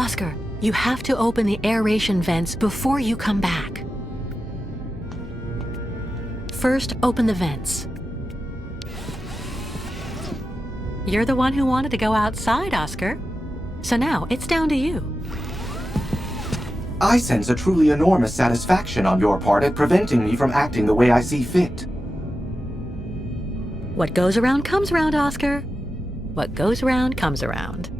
Oscar, you have to open the aeration vents before you come back. First, open the vents. You're the one who wanted to go outside, Oscar. So now, it's down to you. I sense a truly enormous satisfaction on your part at preventing me from acting the way I see fit. What goes around comes around, Oscar. What goes around comes around.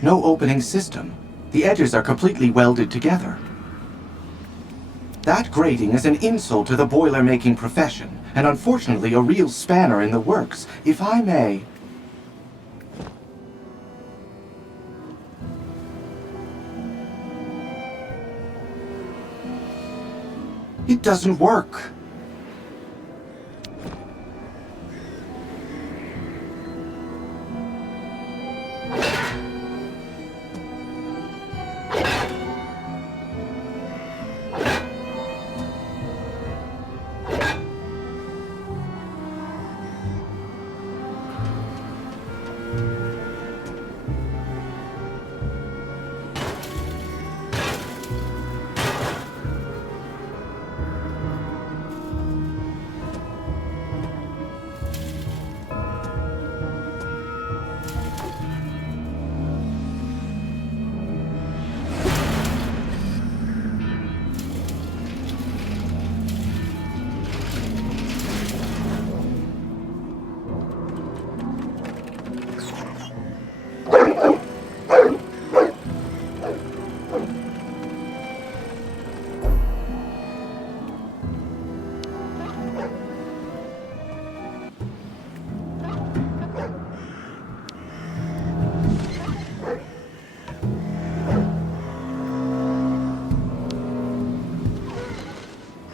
No opening system. The edges are completely welded together. That grating is an insult to the boiler-making profession, and unfortunately a real spanner in the works, if I may. It doesn't work.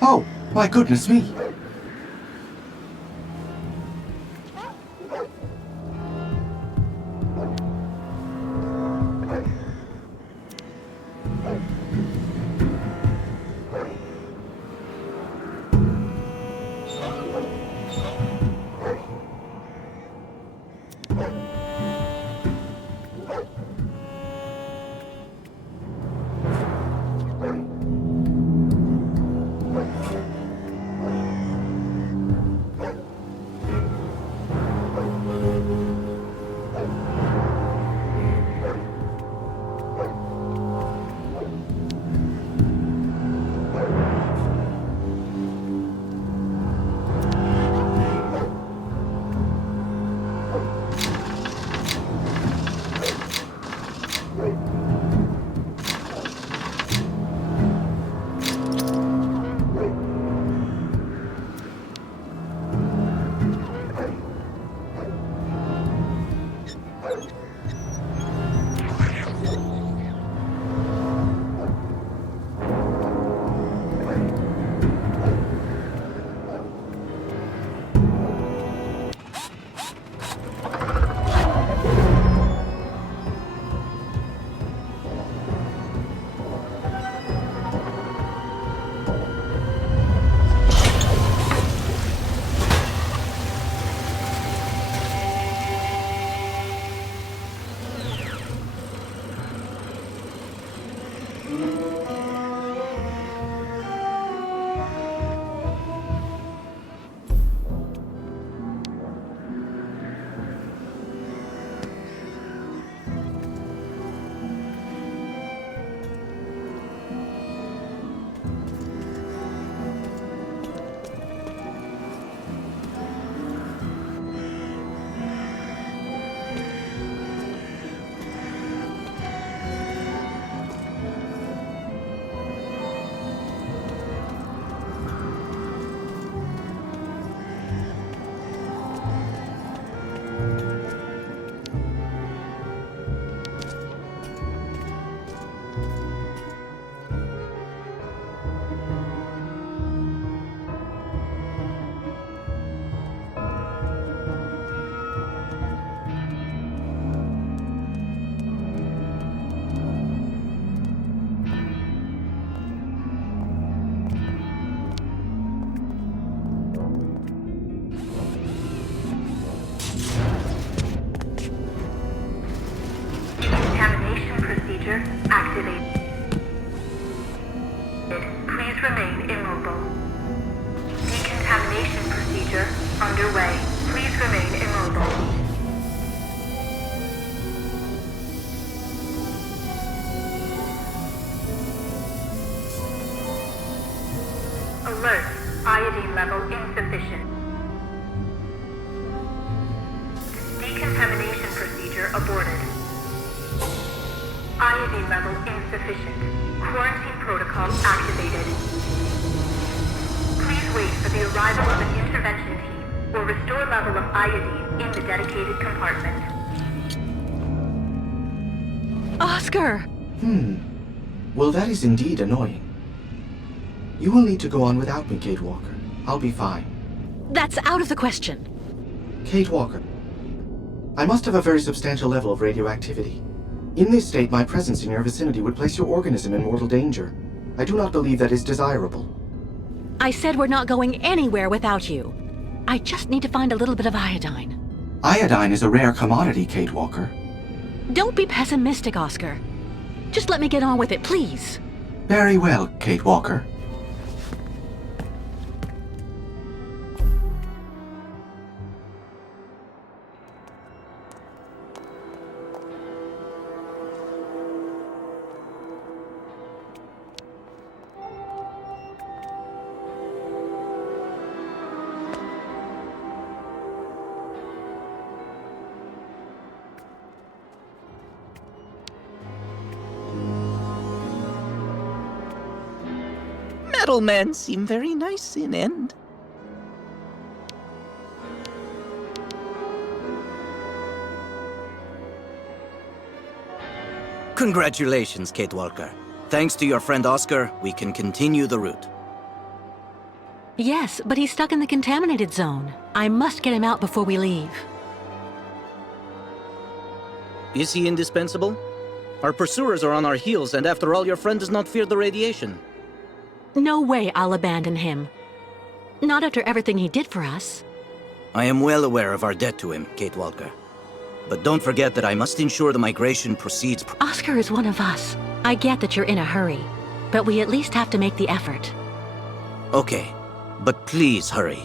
Oh, my goodness me. Decontamination procedure activated. Please remain immobile. Decontamination procedure underway. Please remain immobile. Alert. Iodine level insufficient. Decontamination procedure aborted. Iodine level insufficient. Quarantine protocol activated. Please wait for the arrival of an intervention team or restore level of iodine in the dedicated compartment. Oscar! Well, that is indeed annoying. You will need to go on without me, Kate Walker. I'll be fine. That's out of the question. Kate Walker, I must have a very substantial level of radioactivity. In this state, my presence in your vicinity would place your organism in mortal danger. I do not believe that is desirable. I said we're not going anywhere without you. I just need to find a little bit of iodine. Iodine is a rare commodity, Kate Walker. Don't be pessimistic, Oscar. Just let me get on with it, please. Very well, Kate Walker. Metal men seem very nice in end. Congratulations, Kate Walker. Thanks to your friend Oscar, we can continue the route. Yes, but he's stuck in the contaminated zone. I must get him out before we leave. Is he indispensable? Our pursuers are on our heels, and after all, your friend does not fear the radiation. No way I'll abandon him. Not after everything he did for us. I am well aware of our debt to him, Kate Walker. But don't forget that I must ensure the migration proceeds. Oscar is one of us. I get that you're in a hurry, but we at least have to make the effort. Okay, but please hurry.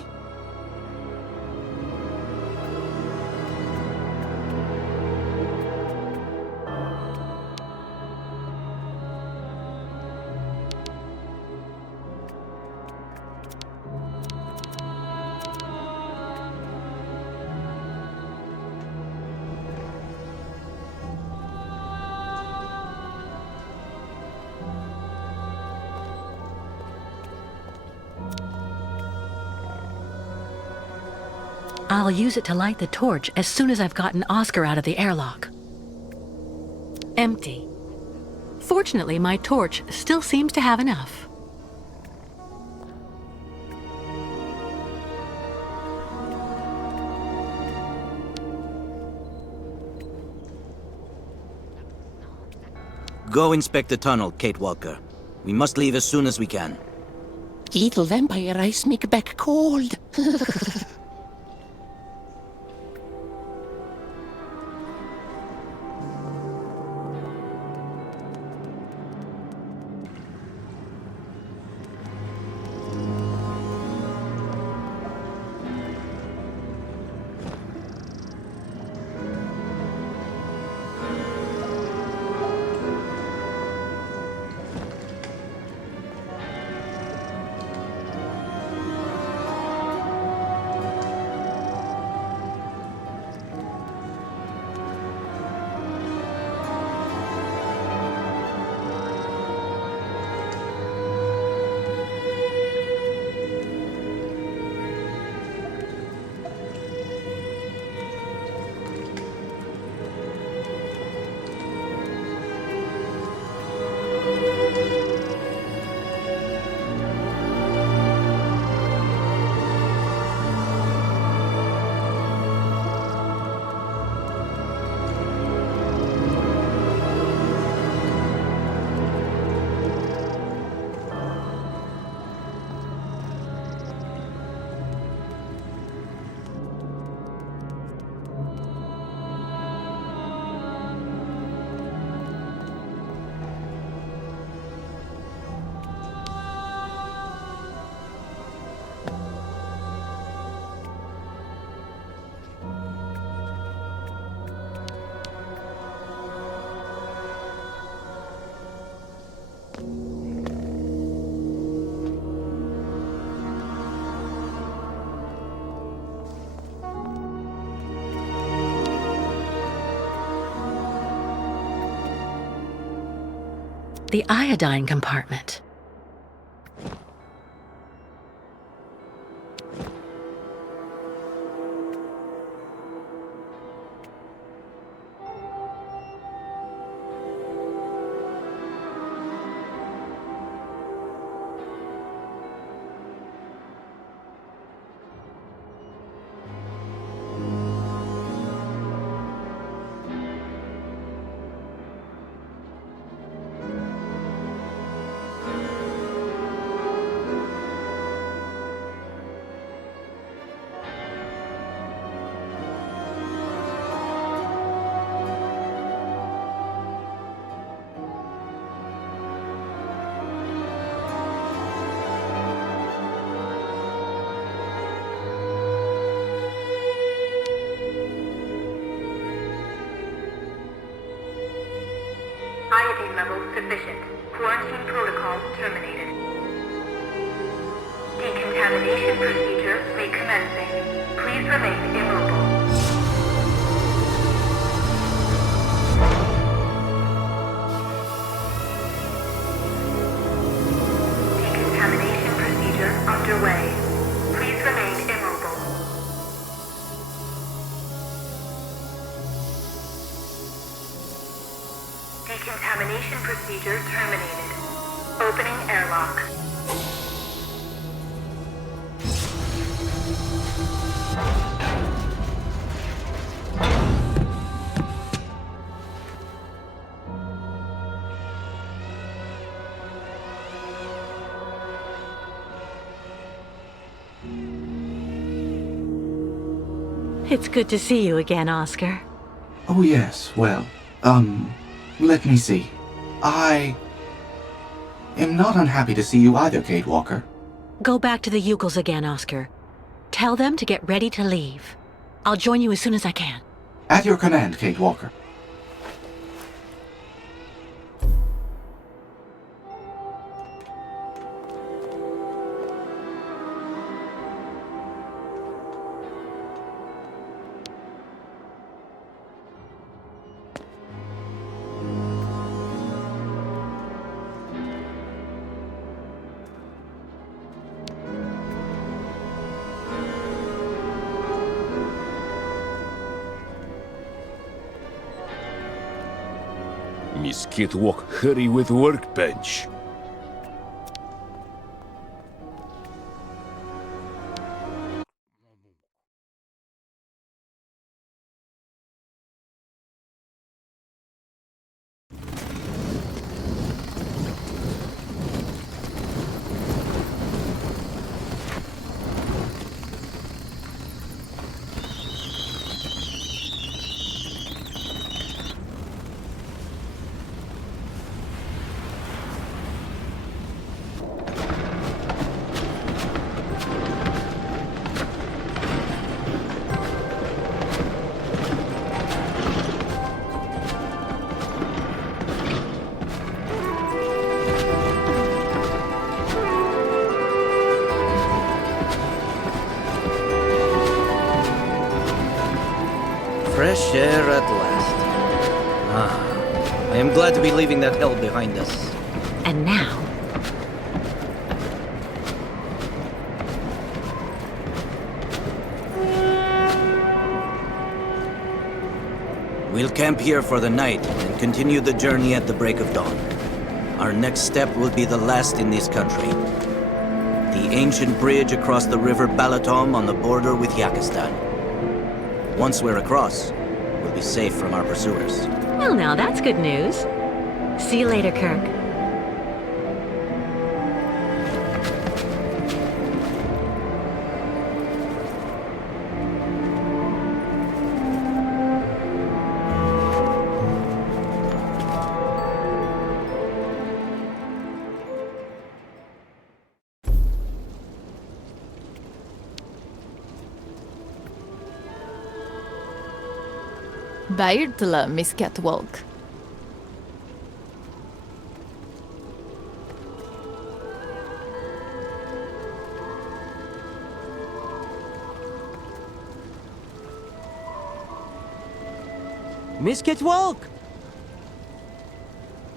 I'll use it to light the torch as soon as I've gotten Oscar out of the airlock. Empty. Fortunately, my torch still seems to have enough. Go inspect the tunnel, Kate Walker. We must leave as soon as we can. Little vampire ice make back cold. The iodine compartment. Iodine level sufficient. Quarantine protocol terminated. Decontamination procedure recommencing. Please remain immobile. Decontamination procedure underway. Please remain immobile. Decontamination procedure terminated. Opening airlock. It's good to see you again, Oscar. Oh yes, well, let me see. I am not unhappy to see you either, Kate Walker. Go back to the Yugels again, Oscar. Tell them to get ready to leave. I'll join you as soon as I can. At your command, Kate Walker. Miss Kitwalk, hurry with workbench. Fresh air at last. I am glad to be leaving that hell behind us. And now, We'll camp here for the night and continue the journey at the break of dawn. Our next step will be the last in this country. The ancient bridge across the river Balatom on the border with Yakistan. Once we're across, we'll be safe from our pursuers. well, now that's good news. See you later, Kirk. Bairtla, Miss Catwalk. Miss Kitwalk!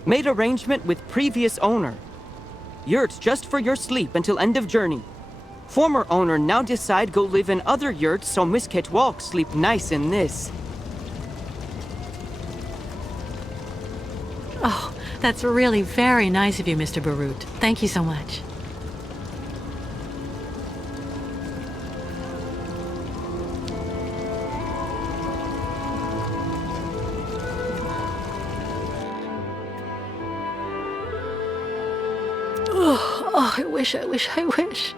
Made arrangement with previous owner. Yurts just for your sleep until end of journey. Former owner now decide go live in other yurts so Miss Kitwalk sleep nice in this. Oh, that's really very nice of you, Mr. Barut. Thank you so much. Oh, I wish.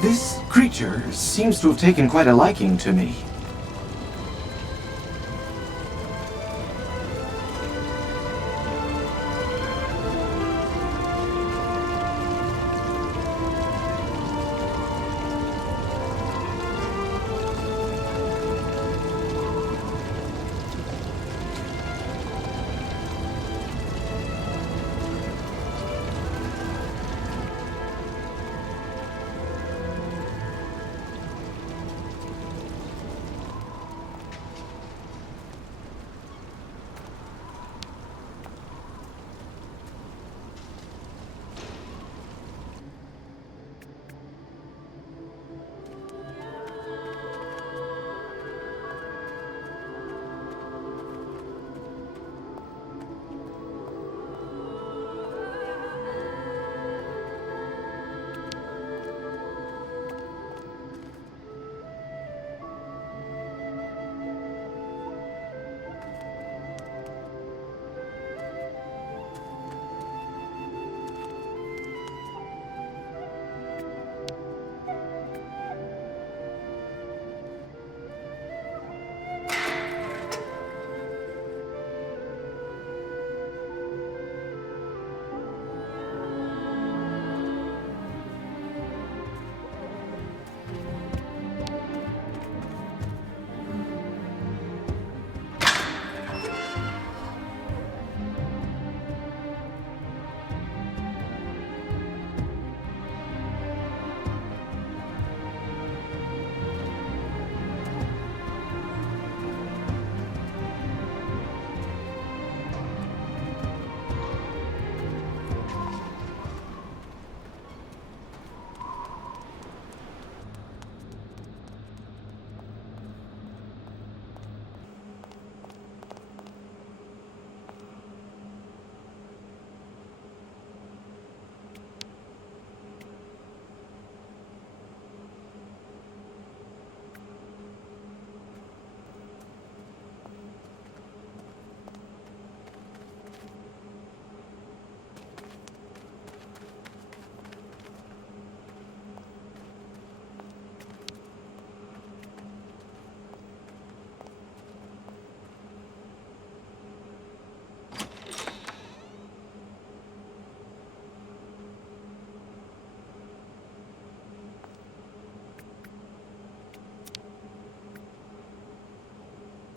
This creature seems to have taken quite a liking to me.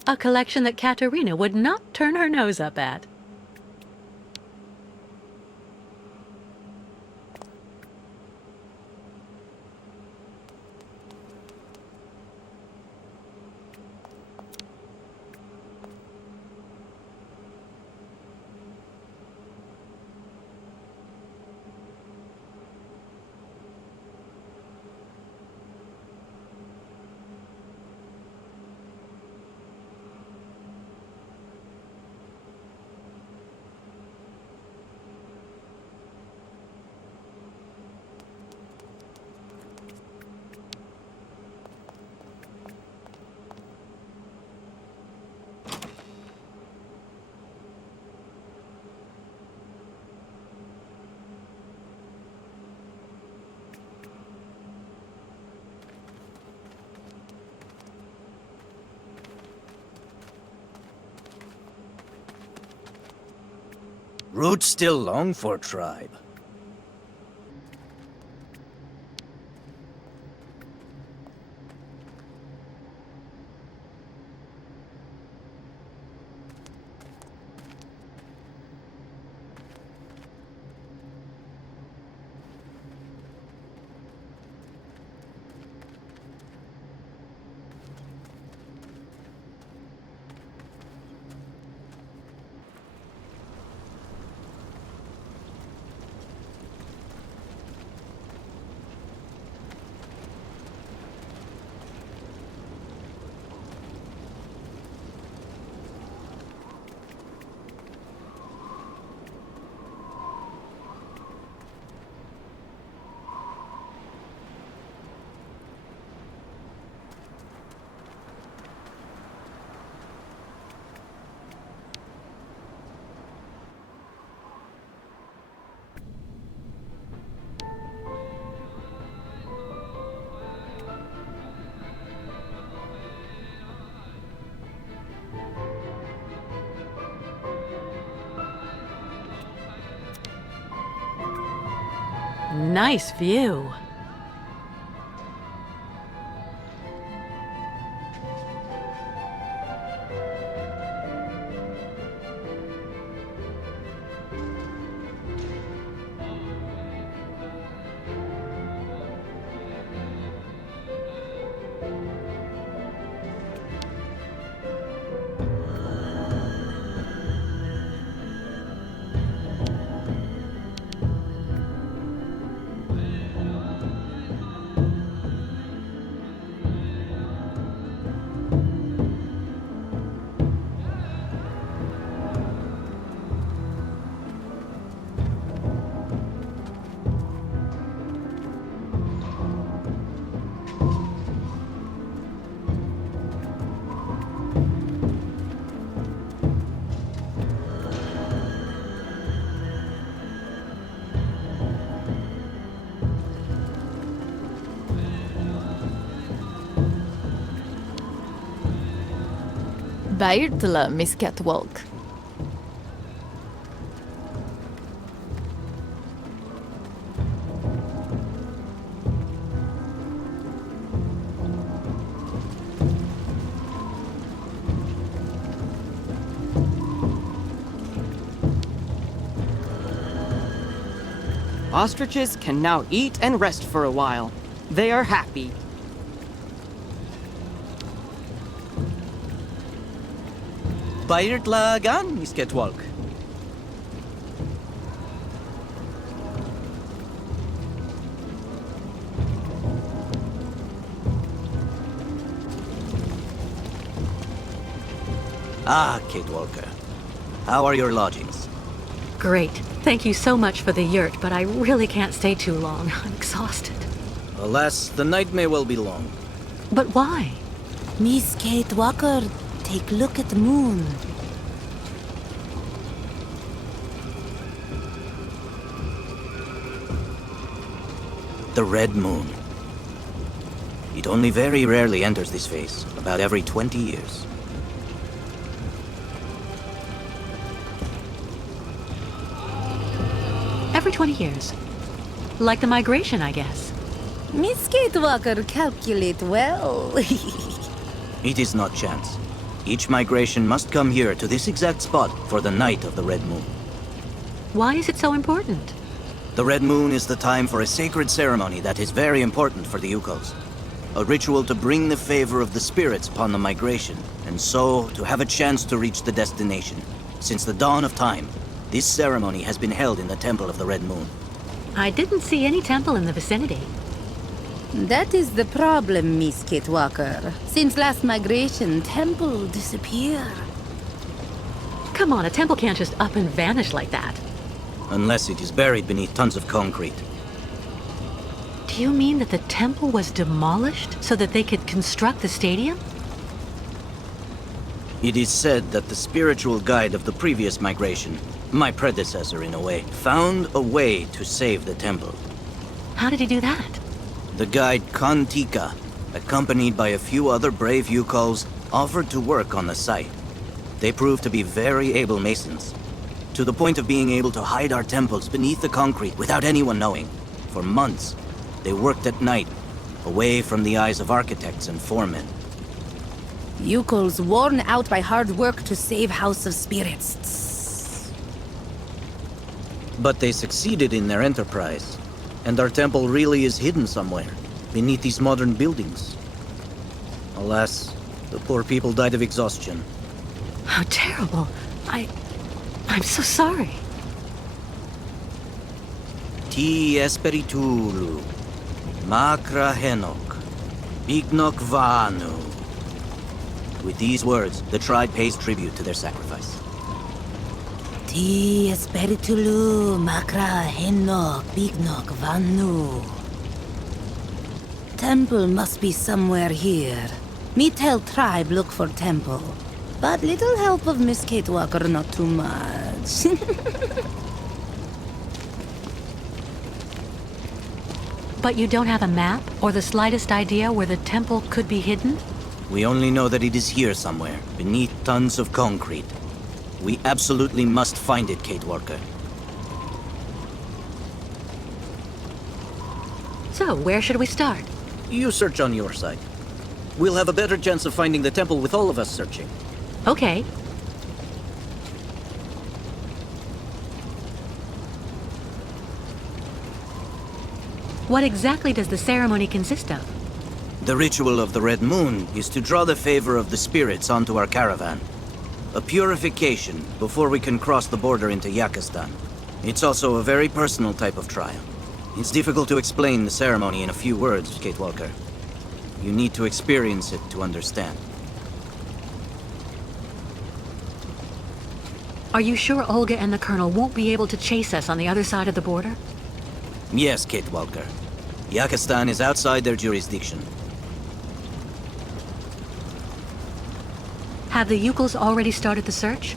A collection that Katerina would not turn her nose up at. Route still long for tribe. Nice view. Bairtla, Miss Catwalk. Ostriches can now eat and rest for a while. They are happy. Bayert lagan, Miss Ketwalk. Ah, Ketwalker. How are your lodgings? Great. Thank you so much for the yurt, but I really can't stay too long. I'm exhausted. Alas, the night may well be long. But why? Miss Kate Walker, take a look at the moon. The red moon. It only very rarely enters this phase, about every 20 years. Every 20 years. Like the migration, I guess. Miss Kate Walker calculate well. It is not chance. Each migration must come here to this exact spot for the night of the Red Moon. Why is it so important? The Red Moon is the time for a sacred ceremony that is very important for the Yukos. A ritual to bring the favor of the spirits upon the migration, and so to have a chance to reach the destination. Since the dawn of time, this ceremony has been held in the Temple of the Red Moon. I didn't see any temple in the vicinity. That is the problem, Miss Kate Walker. Since last migration, temple disappear. Come on, a temple can't just up and vanish like that. Unless it is buried beneath tons of concrete. Do you mean that the temple was demolished so that they could construct the stadium? It is said that the spiritual guide of the previous migration, my predecessor in a way, found a way to save the temple. How did he do that? The guide Kantika, accompanied by a few other brave Yukos, offered to work on the site. They proved to be very able masons, to the point of being able to hide our temples beneath the concrete without anyone knowing. For months, they worked at night, away from the eyes of architects and foremen. Yukos worn out by hard work to save House of Spirits. But they succeeded in their enterprise, and our temple really is hidden somewhere, beneath these modern buildings. Alas, the poor people died of exhaustion. How terrible. I'm so sorry. Ti Esperitulu, Makra Henok, Bignok Vanu. With these words, the tribe pays tribute to their sacrifice. Ti Esperitulu, Makra, Henok, Bignok, Vanu. Temple must be somewhere here. Me tell tribe look for temple. But little help of Miss Kate Walker, not too much. But you don't have a map or the slightest idea where the temple could be hidden? We only know that it is here somewhere, beneath tons of concrete. We absolutely must find it, Kate Walker. So, where should we start? You search on your side. We'll have a better chance of finding the temple with all of us searching. Okay. What exactly does the ceremony consist of? The ritual of the Red Moon is to draw the favor of the spirits onto our caravan. A purification before we can cross the border into Yakistan. It's also a very personal type of trial. It's difficult to explain the ceremony in a few words, Kate Walker. You need to experience it to understand. Are you sure Olga and the Colonel won't be able to chase us on the other side of the border? Yes, Kate Walker. Yakistan is outside their jurisdiction. Have the Yukos already started the search?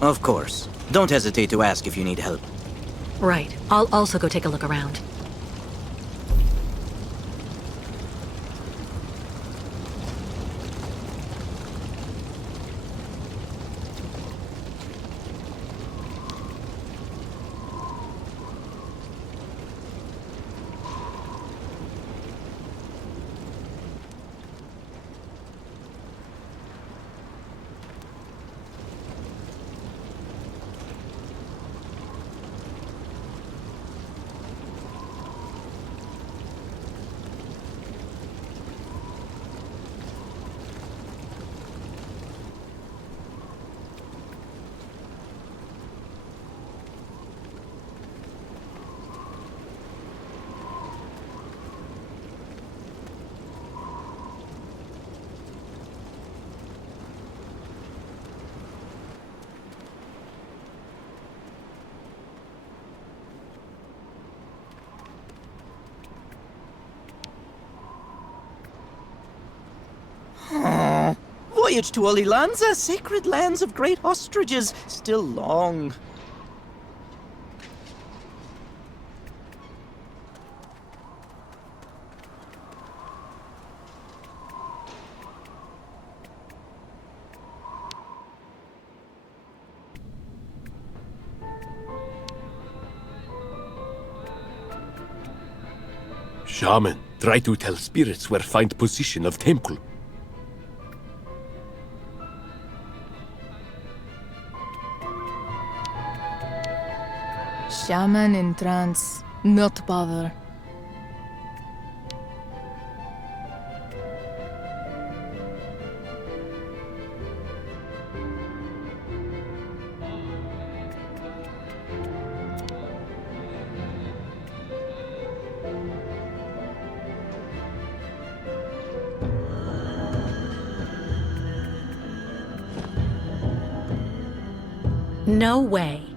Of course. Don't hesitate to ask if you need help. Right. I'll also go take a look around. Voyage to Olilanza, sacred lands of great ostriches, still long. Shaman, try to tell spirits where find position of temple. Shaman in trance. Not bother. No way.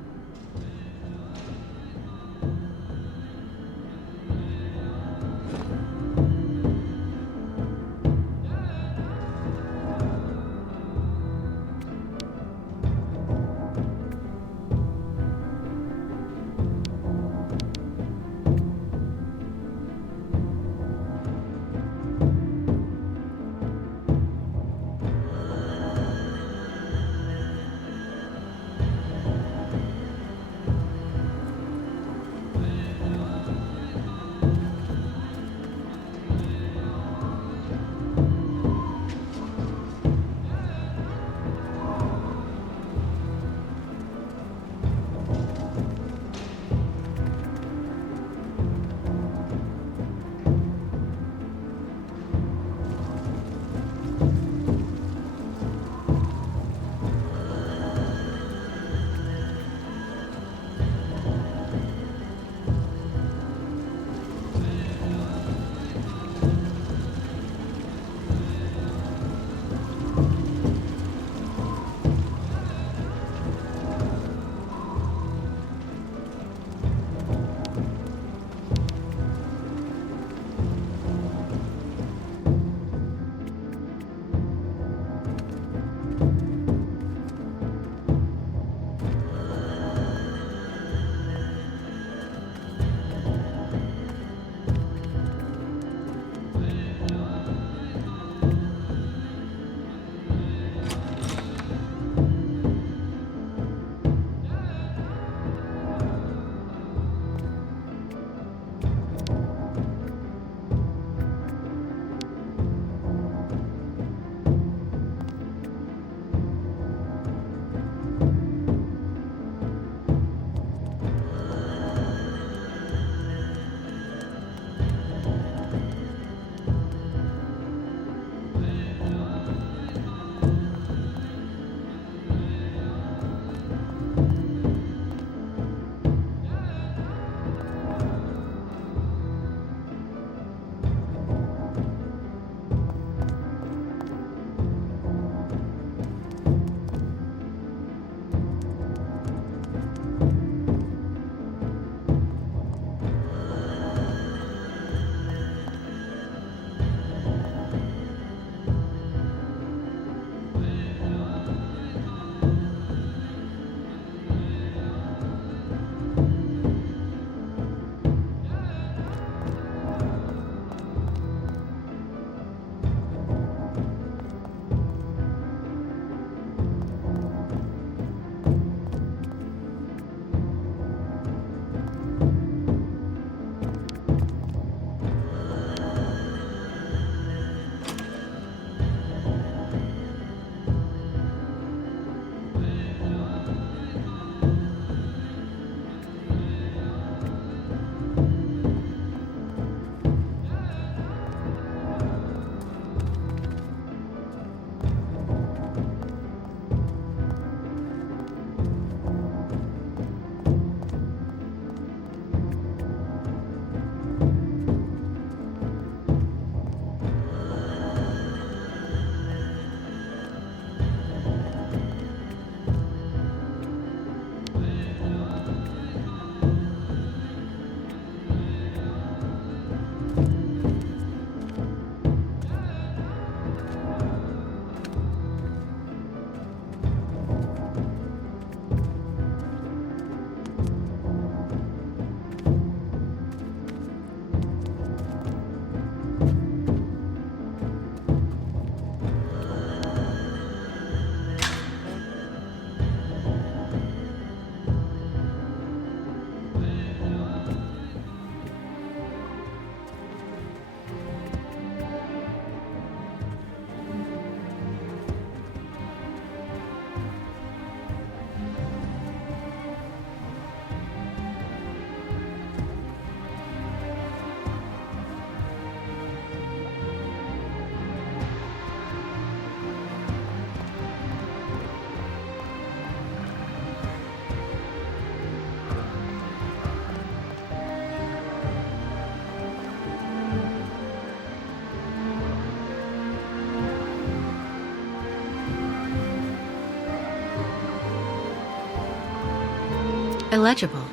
Illegible.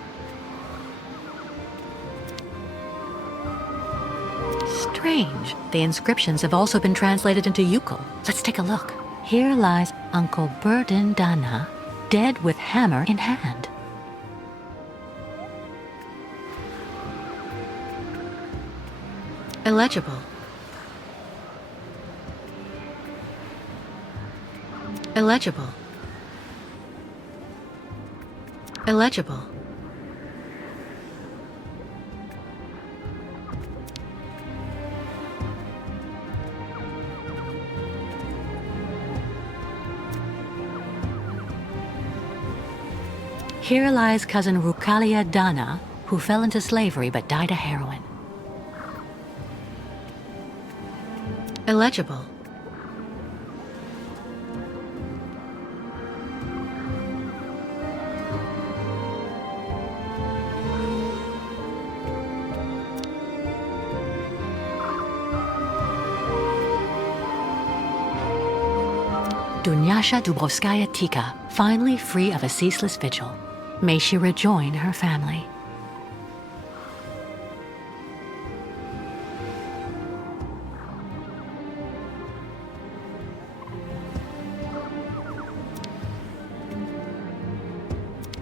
Strange. The inscriptions have also been translated into Yukon. Let's take a look. Here lies Uncle Burden Dana, dead with hammer in hand. Illegible. Illegible. Illegible. Here lies cousin Rukalia Dana, who fell into slavery but died of heroin. Illegible. Dunyasha Dubrovskaya Tika, finally free of a ceaseless vigil. May she rejoin her family.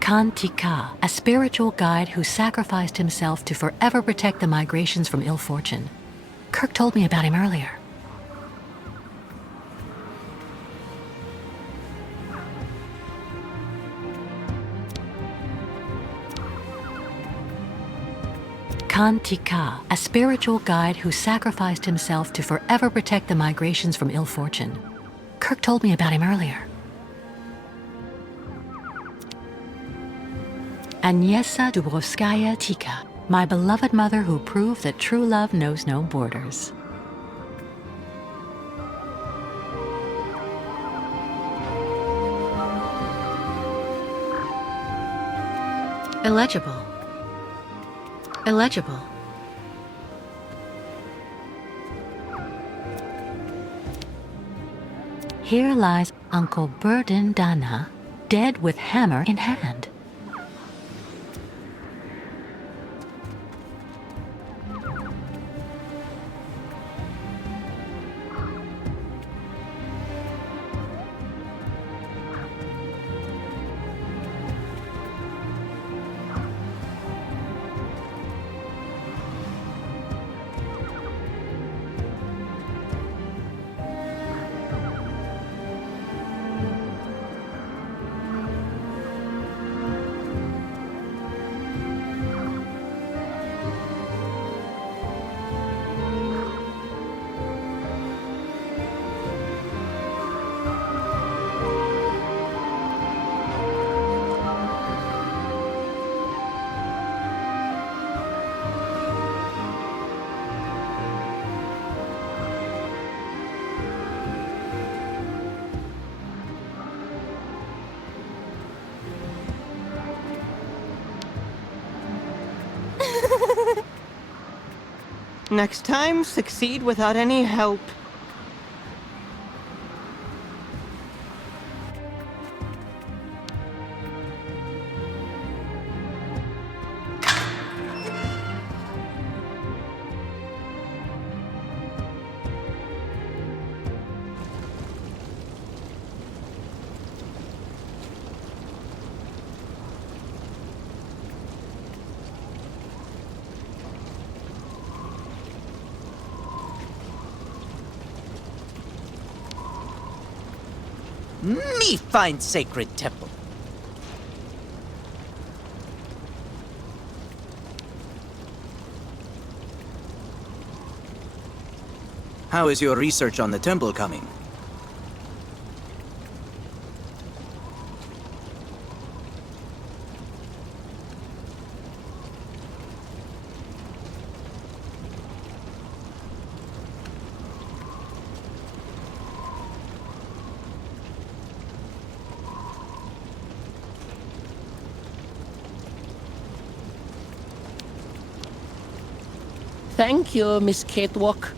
Khan Tika, a spiritual guide who sacrificed himself to forever protect the migrations from ill fortune. Kirk told me about him earlier. Khan Tika, a spiritual guide who sacrificed himself to forever protect the migrations from ill fortune. Kirk told me about him earlier. Agnieszka Dubrovskaya Tika, my beloved mother who proved that true love knows no borders. Illegible. Illegible. Here lies Uncle Burden Dana, dead with hammer in hand. Next time, succeed without any help. Me find sacred temple. How is your research on the temple coming? Thank you, Miss Catewalk.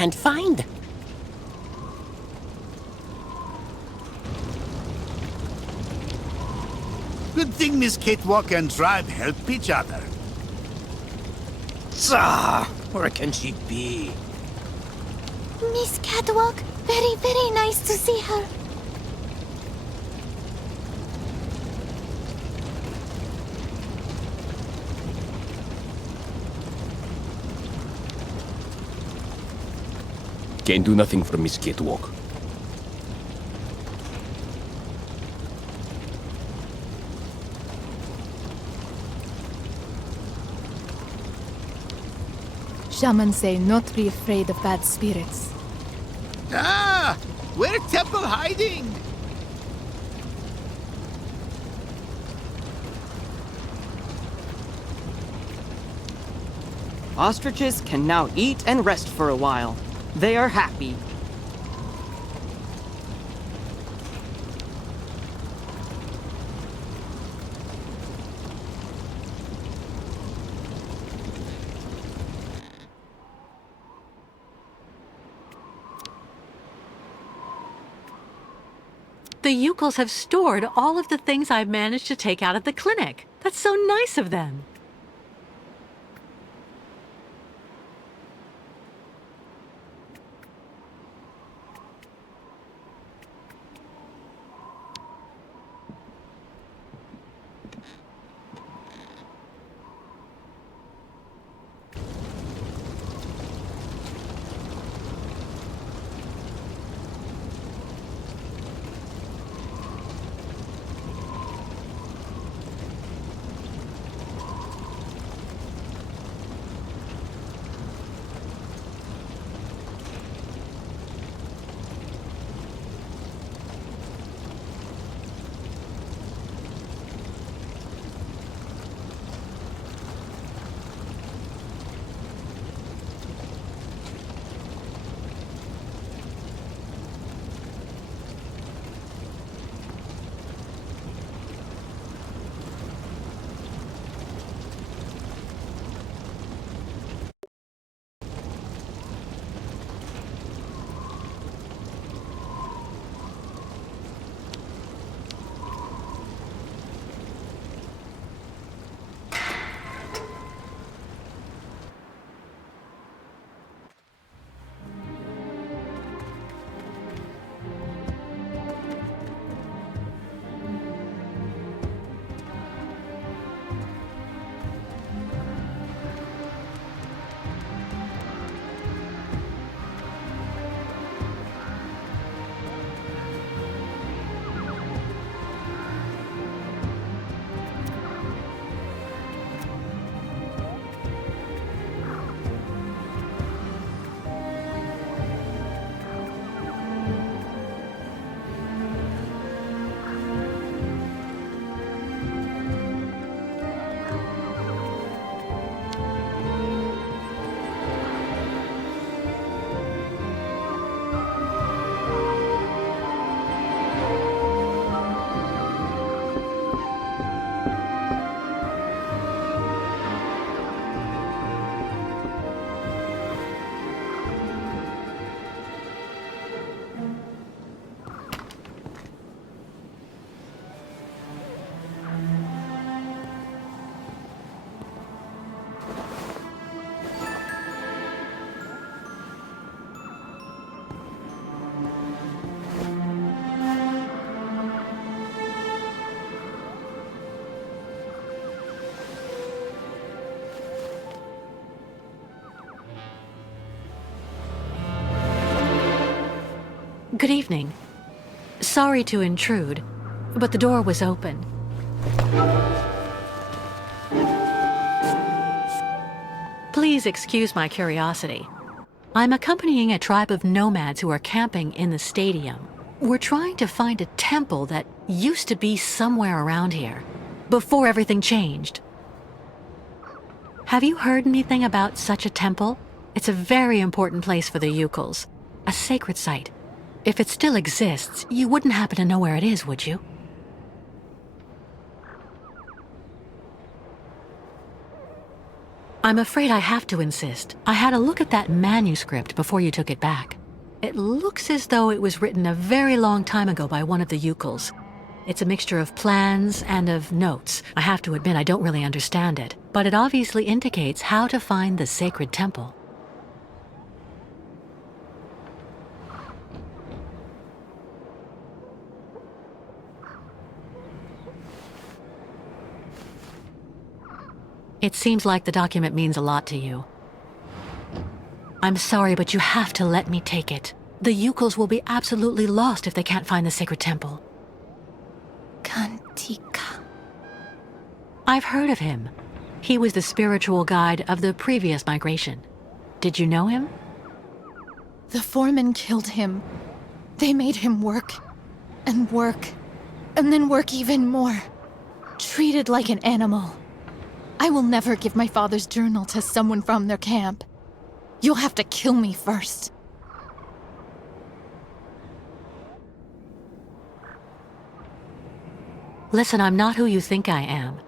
can't find. Good thing Miss Catewalk and Tribe help each other. Where can she be? Miss Catwalk, very, very nice to see her. Can't do nothing for Miss Catewalk. Shamans say not be afraid of bad spirits. Ah! Where Temple hiding? Ostriches can now eat and rest for a while. They are happy. The Yukels have stored all of the things I've managed to take out of the clinic. That's so nice of them. Good evening. Sorry to intrude, but the door was open. Please excuse my curiosity. I'm accompanying a tribe of nomads who are camping in the stadium. We're trying to find a temple that used to be somewhere around here, before everything changed. Have you heard anything about such a temple? It's a very important place for the Yukels, a sacred site. If it still exists, you wouldn't happen to know where it is, would you? I'm afraid I have to insist. I had a look at that manuscript before you took it back. It looks as though it was written a very long time ago by one of the Yukels. It's a mixture of plans and of notes. I have to admit I don't really understand it, but it obviously indicates how to find the sacred temple. It seems like the document means a lot to you. I'm sorry, but you have to let me take it. The Yukels will be absolutely lost if they can't find the sacred temple. Kantika. I've heard of him. He was the spiritual guide of the previous migration. Did you know him? The foreman killed him. They made him work, and then work even more. Treated like an animal. I will never give my father's journal to someone from their camp. You'll have to kill me first. Listen, I'm not who you think I am.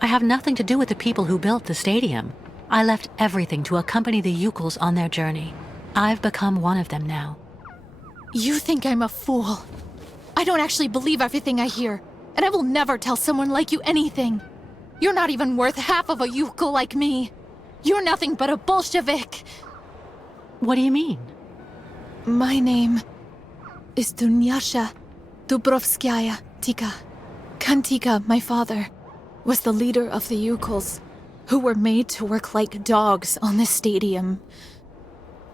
I have nothing to do with the people who built the stadium. I left everything to accompany the Yukels on their journey. I've become one of them now. You think I'm a fool. I don't actually believe everything I hear, and I will never tell someone like you anything. You're not even worth half of a Yukel like me. You're nothing but a Bolshevik. What do you mean? My name is Dunyasha Dubrovskaya Tika. Kantika, my father, was the leader of the Yukels, who were made to work like dogs on this stadium.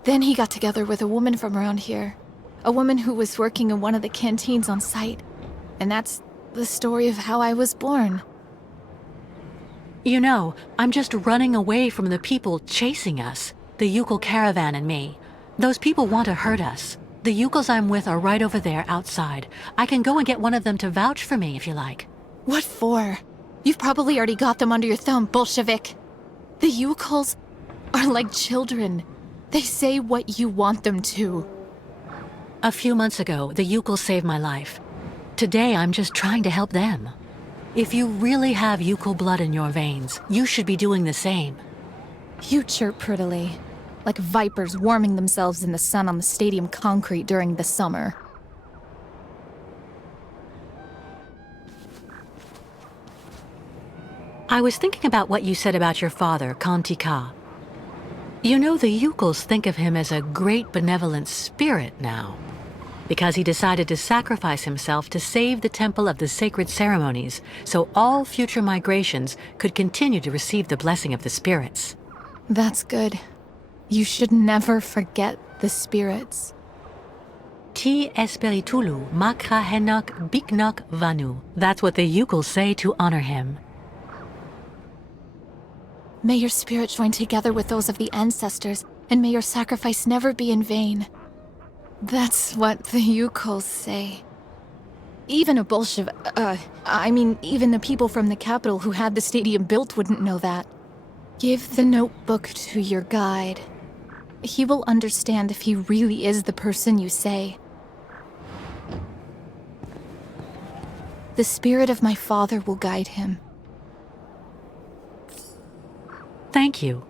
Then he got together with a woman from around here, a woman who was working in one of the canteens on site. And that's the story of how I was born. You know, I'm just running away from the people chasing us. The Yukel caravan and me. Those people want to hurt us. The Yukels I'm with are right over there outside. I can go and get one of them to vouch for me if you like. What for? You've probably already got them under your thumb, Bolshevik. The Yukels are like children. They say what you want them to. A few months ago, the Yukels saved my life. Today, I'm just trying to help them. If you really have Yukel blood in your veins, you should be doing the same. You chirp prettily, like vipers warming themselves in the sun on the stadium concrete during the summer. I was thinking about what you said about your father, Kantika. You know, the Yukels think of him as a great benevolent spirit now, because he decided to sacrifice himself to save the Temple of the Sacred Ceremonies, so all future migrations could continue to receive the blessing of the spirits. That's good. You should never forget the spirits. Ti Espiritulu Makra Henok Biknok Vanu. That's what the Yukels say to honor him. May your spirit join together with those of the ancestors, and may your sacrifice never be in vain. That's what the Yukels say. Even a Bolshevik, even the people from the capital who had the stadium built wouldn't know that. Give the notebook to your guide. He will understand if he really is the person you say. The spirit of my father will guide him. Thank you.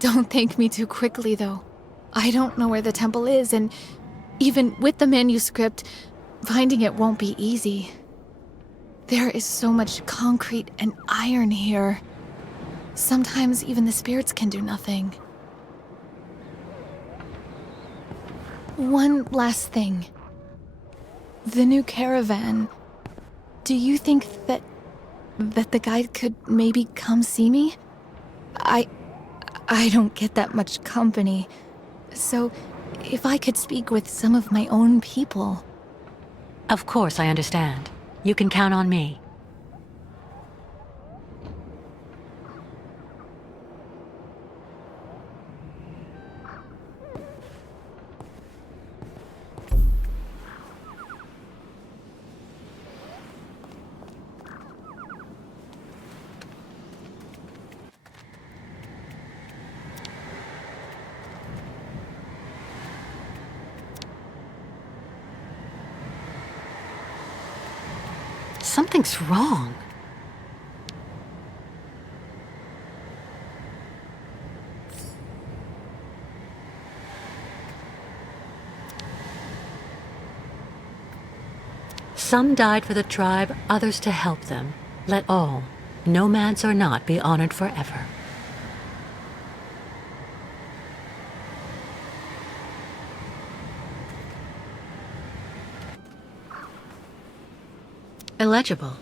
Don't thank me too quickly, though. I don't know where the temple is, and even with the manuscript, finding it won't be easy. There is so much concrete and iron here. Sometimes even the spirits can do nothing. One last thing. The new caravan. Do you think that the guide could maybe come see me? I don't get that much company. So, if I could speak with some of my own people. Of course, I understand. You can count on me. Something's wrong. Some died for the tribe, others to help them. Let all, nomads or not, be honored forever. Illegible.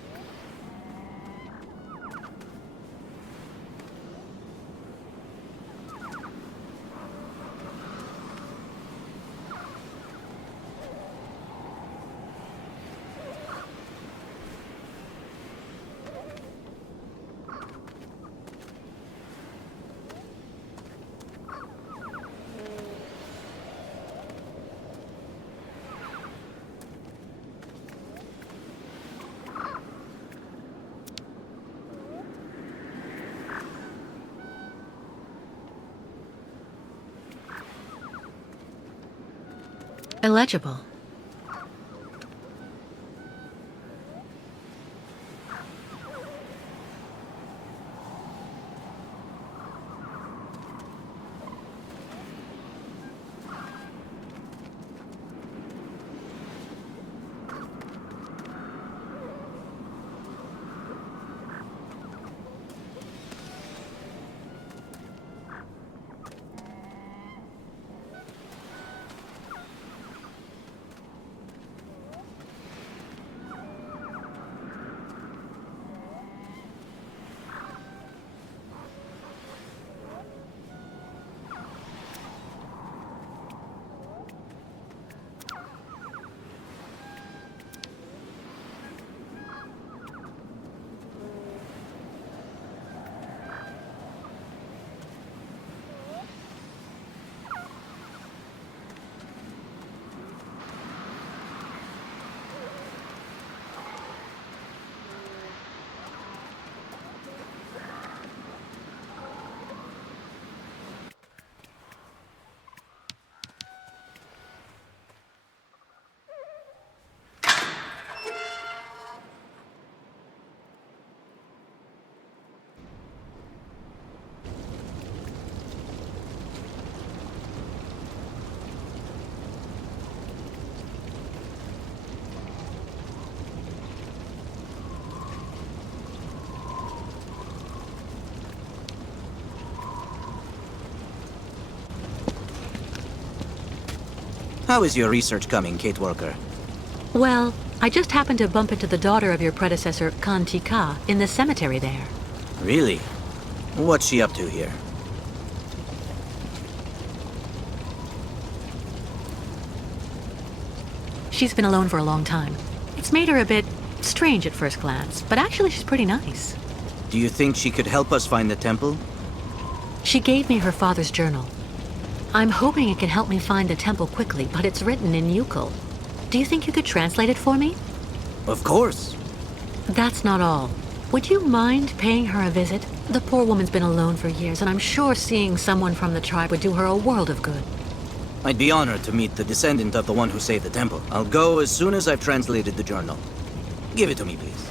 Illegible. How is your research coming, Kate Walker? Well, I just happened to bump into the daughter of your predecessor, Kantika, in the cemetery there. Really? What's she up to here? She's been alone for a long time. It's made her a bit strange at first glance, but actually she's pretty nice. Do you think she could help us find the temple? She gave me her father's journal. I'm hoping it can help me find the temple quickly, but it's written in Yukul. Do you think you could translate it for me? Of course. That's not all. Would you mind paying her a visit? The poor woman's been alone for years, and I'm sure seeing someone from the tribe would do her a world of good. I'd be honored to meet the descendant of the one who saved the temple. I'll go as soon as I've translated the journal. Give it to me, please.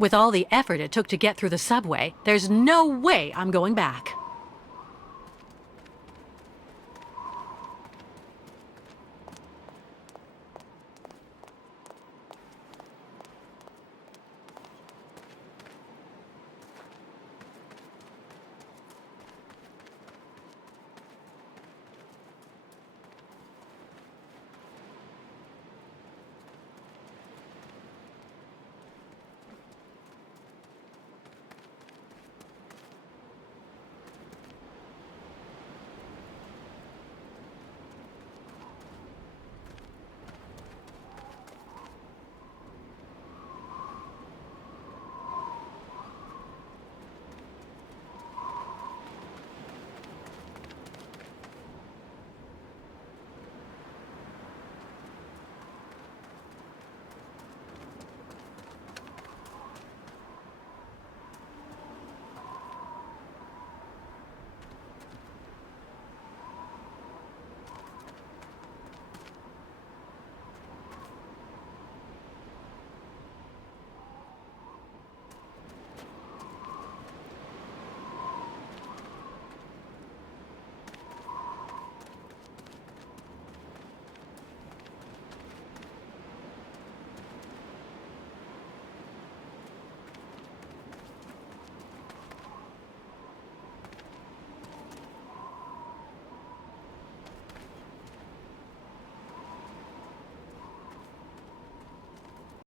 With all the effort it took to get through the subway, there's no way I'm going back.